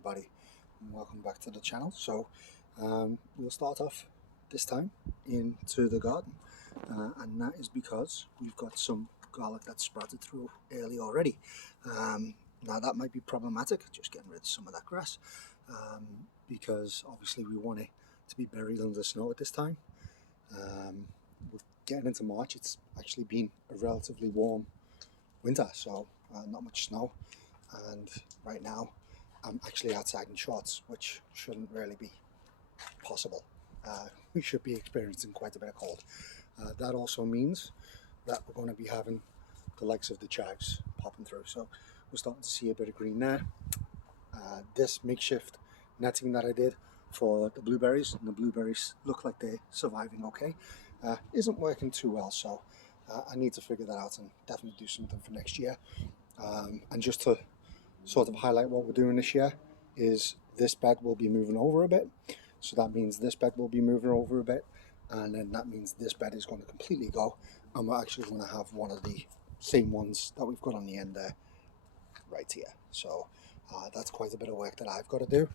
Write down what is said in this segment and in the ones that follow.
everybody, and welcome back to the channel. We'll start off this time into the garden, and that is because we've got some garlic that's sprouted through early already. Now that might be problematic, just getting rid of some of that grass, because obviously we want it to be buried under the snow at this time. We're getting into March. It's actually been a relatively warm winter, so not much snow, and right now I'm actually outside in shorts, which shouldn't really be possible. We should be experiencing quite a bit of cold. That also means that we're going to be having the likes of the chives popping through, so we're starting to see a bit of green there. This makeshift netting that I did for the blueberries, and the blueberries look like they're surviving okay, isn't working too well, so I need to figure that out and definitely do something for next year. And just to sort of highlight what we're doing this year is this bed will be moving over a bit, so that means this bed will be moving over a bit, and then that means this bed is going to completely go, and we're actually going to have one of the same ones that we've got on the end there right here. So that's quite a bit of work that I've got to do,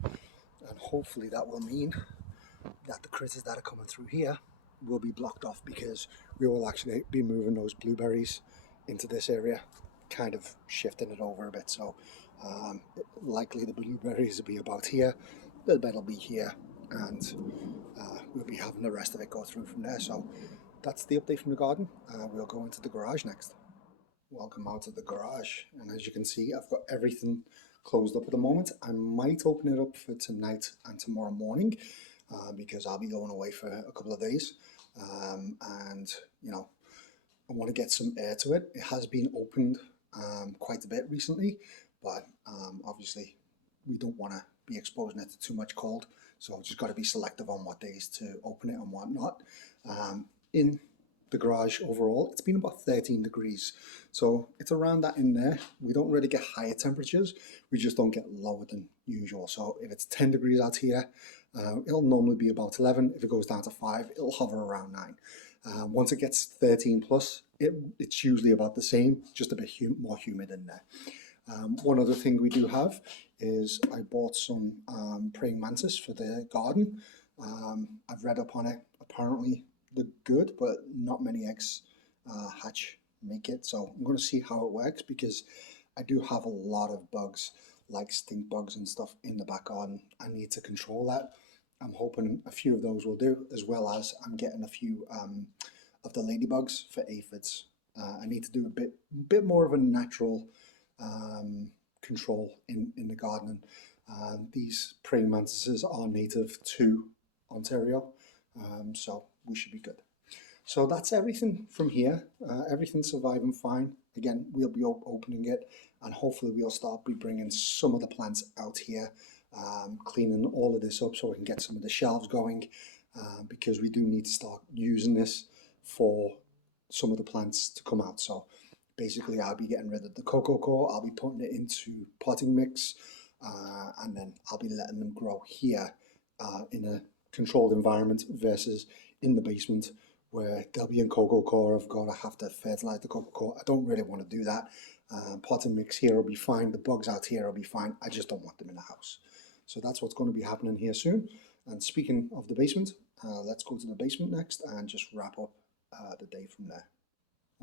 and hopefully that will mean that the critters that are coming through here will be blocked off, because we will actually be moving those blueberries into this area, kind of shifting it over a bit. So likely the blueberries will be about here, the bed will be here, and we'll be having the rest of it go through from there. So that's the update from the garden. We'll go into the garage next. Welcome out to the garage, and as you can see, I've got everything closed up at the moment. I might open it up for tonight and tomorrow morning, because I'll be going away for a couple of days, and you know, I want to get some air to it. It has been opened quite a bit recently, but obviously we don't want to be exposing it to too much cold, so just got to be selective on what days to open it and what not. In the garage overall, it's been about 13 degrees, so it's around that in there. We don't really get higher temperatures, we just don't get lower than usual. So if it's 10 degrees out here, it'll normally be about 11. If it goes down to 5, it'll hover around 9. Once it gets 13 plus, it's usually about the same, just a bit more humid in there. One other thing we do have is I bought some praying mantis for the garden. I've read up on it. Apparently they're good, but not many eggs hatch make it. So I'm going to see how it works, because I do have a lot of bugs, like stink bugs and stuff, in the back garden. I need to control that. I'm hoping a few of those will do, as well as I'm getting a few of the ladybugs for aphids. I need to do a bit more of a natural control in the garden. These praying mantises are native to Ontario, so we should be good. So that's everything from here. Everything's surviving fine. Again, we'll be opening it, and hopefully we'll start bringing some of the plants out here, cleaning all of this up so we can get some of the shelves going, because we do need to start using this for some of the plants to come out. So basically I'll be getting rid of the cocoa core, I'll be putting it into potting mix, and then I'll be letting them grow here in a controlled environment versus in the basement, where they'll be in cocoa core. I've got to have to fertilize the cocoa core. I don't really want to do that. Potting mix here will be fine, the bugs out here will be fine. I just don't want them in the house. So that's what's going to be happening here soon. And speaking of the basement, let's go to the basement next and just wrap up the day from there.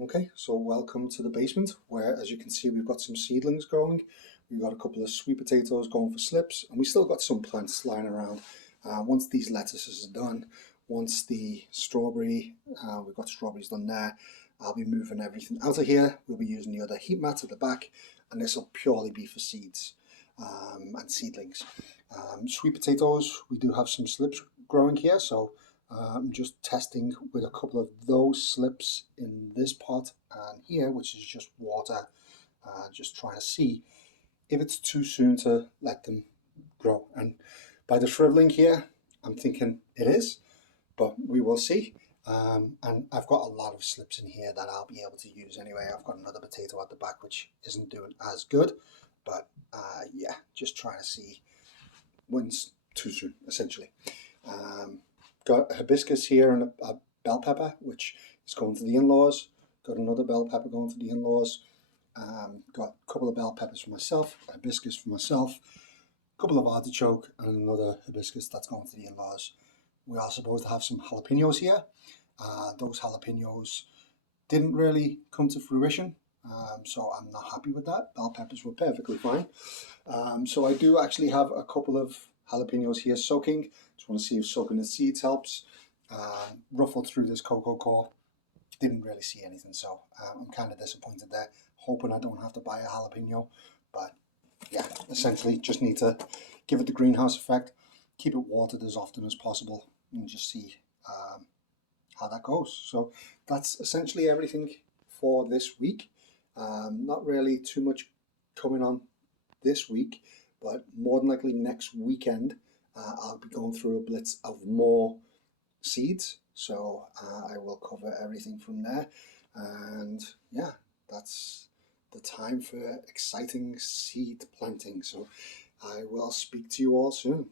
Okay, so welcome to the basement, where, as you can see, we've got some seedlings growing. We've got a couple of sweet potatoes going for slips, and we still got some plants lying around. Once these lettuces are done, once the strawberry, we've got strawberries done there, I'll be moving everything out of here. We'll be using the other heat mats at the back, and this will purely be for seeds and seedlings. Sweet potatoes, we do have some slips growing here, so I'm just testing with a couple of those slips in this pot and here, which is just water, just trying to see if it's too soon to let them grow. And by the shriveling here, I'm thinking it is, but we will see. And I've got a lot of slips in here that I'll be able to use anyway. I've got another potato at the back which isn't doing as good, but yeah, just trying to see when's too soon, essentially. Got a hibiscus here and a bell pepper, which is going to the in-laws. Got another bell pepper going to the in-laws. Got a couple of bell peppers for myself, a hibiscus for myself. couple of artichoke, and another hibiscus that's going to the in-laws. We are supposed to have some jalapenos here. Those jalapenos didn't really come to fruition, so I'm not happy with that. Bell peppers were perfectly fine. So I do actually have a couple of jalapenos here soaking. Just want to see if soaking the seeds helps. Ruffled through this cocoa core, didn't really see anything, so I'm kind of disappointed there. Hoping I don't have to buy a jalapeno, but yeah, essentially just need to give it the greenhouse effect, keep it watered as often as possible, and just see how that goes. So that's essentially everything for this week. Not really too much coming on this week, but more than likely next weekend I'll be going through a blitz of more seeds, so I will cover everything from there. And yeah, that's the time for exciting seed planting. So I will speak to you all soon.